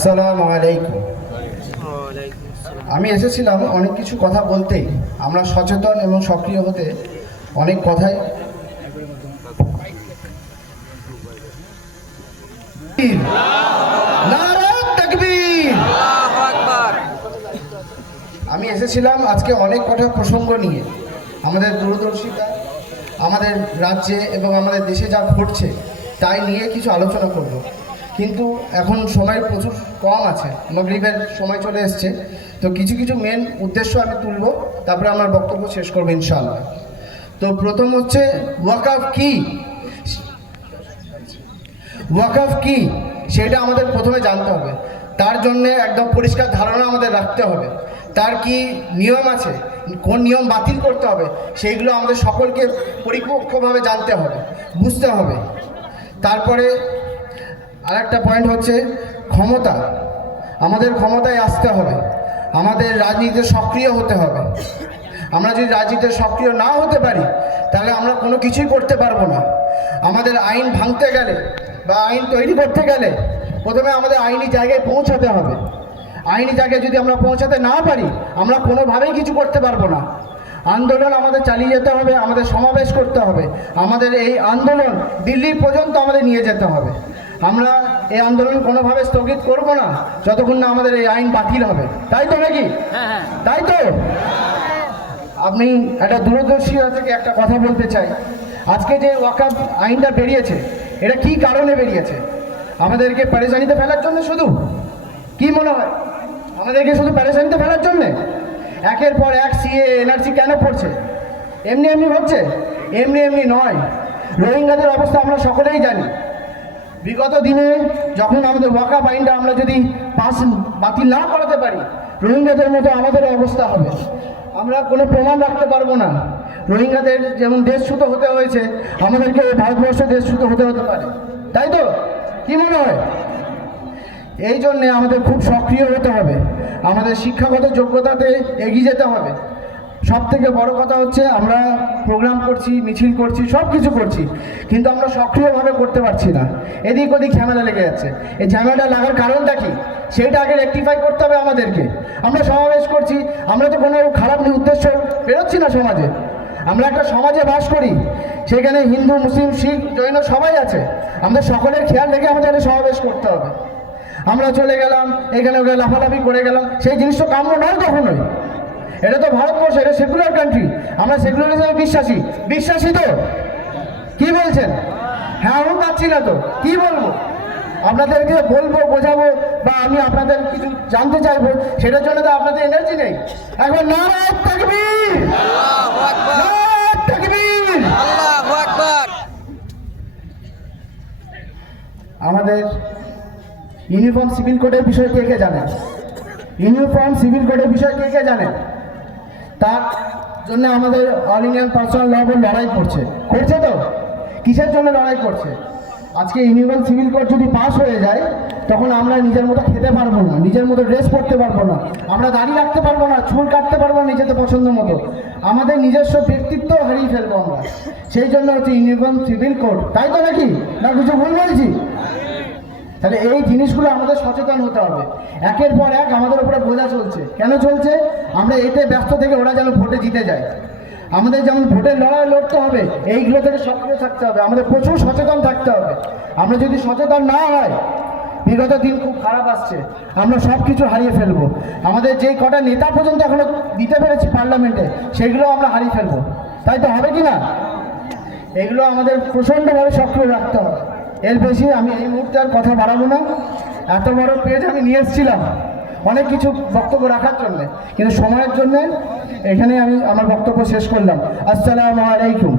আসসালামু আলাইকুম। আমি এসেছিলাম অনেক কিছু কথা বলতে। আমরা সচেতন এবং সক্রিয় হতে অনেক কথাই আমি এসেছিলাম আজকে অনেক কথা প্রসঙ্গ নিয়ে। আমাদের দূরদর্শিতা, আমাদের রাজ্যে এবং আমাদের দেশে যা ঘটছে তাই নিয়ে কিছু আলোচনা করব। কিন্তু এখন সময় প্রচুর কম আছে, মাগরিবের সময় চলে এসছে। তো কিছু কিছু মেন উদ্দেশ্য আমি তুলব, তারপরে আমার বক্তব্য শেষ করবো ইনশাআল্লাহ। তো প্রথম হচ্ছে ওয়াকফ কি। ওয়াকফ কি সেটা আমাদের প্রথমে জানতে হবে। তার জন্য একদম পরিষ্কার ধারণা আমাদের রাখতে হবে। তার কি নিয়ম আছে, কোন নিয়ম বাতিল করতে হবে, সেইগুলো আমাদের সকলকে পরিপক্কভাবে জানতে হবে, বুঝতে হবে। তারপরে আরেকটা পয়েন্ট হচ্ছে ক্ষমতা। আমাদের ক্ষমতায় আসতে হবে, আমাদের রাজনীতিতে সক্রিয় হতে হবে। আমরা যদি রাজনীতিতে সক্রিয় না হতে পারি তাহলে আমরা কোনো কিছুই করতে পারবো না। আমাদের আইন ভাঙতে গেলে বা আইন তৈরি করতে গেলে প্রথমে আমাদের আইনি জায়গায় পৌঁছাতে হবে। আইনি জায়গায় যদি আমরা পৌঁছাতে না পারি আমরা কোনোভাবেই কিছু করতে পারবো না। আন্দোলন আমাদের চালিয়ে যেতে হবে, আমাদের সমাবেশ করতে হবে, আমাদের এই আন্দোলন দিল্লি পর্যন্ত আমাদের নিয়ে যেতে হবে। আমরা এই আন্দোলন কোনোভাবে স্থগিত করব না যতক্ষণ না আমাদের এই আইন বাতিল হবে। তাই তো নাকি? তাই তো। আপনি একটা দূরদর্শিতা থেকে একটা কথা বলতে চাই। আজকে যে ওয়াকফ আইনটা বেরিয়েছে, এটা কি কারণে বেরিয়েছে? আমাদেরকে পেরেশানিতে ফেলার জন্য? শুধু কি মনে হয় আমাদেরকে শুধু পেরেশানিতে ফেলার জন্যে? একের পর এক সিএ এনআরসি কেন পড়ছে? এমনি এমনি হচ্ছে? এমনি এমনি নয়। রোহিঙ্গাদের অবস্থা আমরা সকলেই জানি। বিগত দিনে যখন আমাদের ওয়াকফ আইনটা আমরা যদি বাতিল না করাতে পারি, রোহিঙ্গাদের মতো আমাদের অবস্থা হবে। আমরা কোনো প্রমাণ রাখতে পারবো না। রোহিঙ্গাদের যেমন দেশচ্যুত হতে হয়েছে, আমাদেরকে ভারতবর্ষে দেশচ্যুত হতে পারে। তাই তো? কি মনে হয়? এই জন্যে আমাদের খুব সক্রিয় হতে হবে, আমাদের শিক্ষাগত যোগ্যতাতে এগিয়ে যেতে হবে। সব থেকে বড় কথা হচ্ছে আমরা প্রোগ্রাম করছি, মিছিল করছি, সব কিছু করছি, কিন্তু আমরা সক্রিয়ভাবে করতে পারছি না। এদিক ওদিক ঝামেলা লেগে যাচ্ছে। এই ঝামেলাটা লাগার কারণটা কি সেইটা আগে রেকটিফাই করতে হবে আমাদেরকে। আমরা সমাবেশ করছি, আমরা তো কোনো খারাপ উদ্দেশ্য বেরোচ্ছি না সমাজে। আমরা একটা সমাজে বাস করি, সেখানে হিন্দু, মুসলিম, শিখ, জৈন সবাই আছে। আমাদের সকলের খেয়াল রেখে আমাদের সমাবেশ করতে হবে। আমরা চলে গেলাম এখানে ওখানে লাফালাফি করে গেলাম, সেই জিনিসটা কাম্য নয় কখনোই। এটা তো ভারতবর্ষ, এটা সেকুলার কান্ট্রি। আমরা সেকুলারিজমে বিশ্বাসী। বিশ্বাসী তো? কি বলছেন? হ্যাঁ, আমি পাচ্ছি না তো কি বলবো? আপনাদেরকে বলবো, বোঝাবো, বা আমি আপনাদের কিছু জানতে চাইবো, সেটার জন্য তো আপনাদের এনার্জি নেই। একবার নারায়ে তাকবীর, আল্লাহু আকবার, নারায়ে তাকবীর, আল্লাহু আকবার। আমাদের ইউনিফর্ম সিভিল কোডের বিষয়ে কে কে জানেন? ইউনিফর্ম সিভিল কোডের বিষয়ে কে কে জানেন? তার জন্য আমাদের অল ইন্ডিয়ান পার্সোনাল ল বোর্ড লড়াই করছে তো? কিসের জন্য লড়াই করছে? আজকে ইউনিফর্ম সিভিল কোড যদি পাস হয়ে যায় তখন আমরা নিজের মতো খেতে পারবো না, নিজের মতো ড্রেস পরতে পারবো না, আমরা দাড়ি রাখতে পারবো না, চুল কাটতে পারবো না নিজেদের পছন্দ মতো, আমাদের নিজস্ব ব্যক্তিত্ব হারিয়ে ফেলবো আমরা। সেই জন্য হচ্ছে ইউনিফর্ম সিভিল কোড। তাই তো নাকি? না কিছু ভুল বলছি? তাহলে এই জিনিসগুলো আমাদের সচেতন হতে হবে। একের পর এক আমাদের উপরে বোঝা চলছে। কেন চলছে? আমরা এতে ব্যস্ত থেকে ওরা যেন ভোটে জিতে যায়। আমাদের যেমন ভোটের লড়াই লড়তে হবে, এইগুলো থেকে সক্রিয় থাকতে হবে, আমাদের প্রচুর সচেতন থাকতে হবে। আমরা যদি সচেতন না হয়, বিগত দিন খুব খারাপ আসছে, আমরা সব কিছু হারিয়ে ফেলবো। আমাদের যে কটা নেতা পর্যন্ত এখনো দিতে পেরেছি পার্লামেন্টে, সেগুলো আমরা হারিয়ে ফেলবো। তাই তো হবে কি না? এগুলো আমাদের প্রচণ্ডভাবে সক্রিয় রাখতে হবে। এর বেশি আমি এই মুহূর্তে আর কথা বাড়াবো না। এত বড় পেজ আমি নিয়ে এসেছিলাম অনেক কিছু বক্তব্য রাখার জন্যে, কিন্তু সময়ের জন্যে এখানে আমি আমার বক্তব্য শেষ করলাম। আসসালামু আলাইকুম।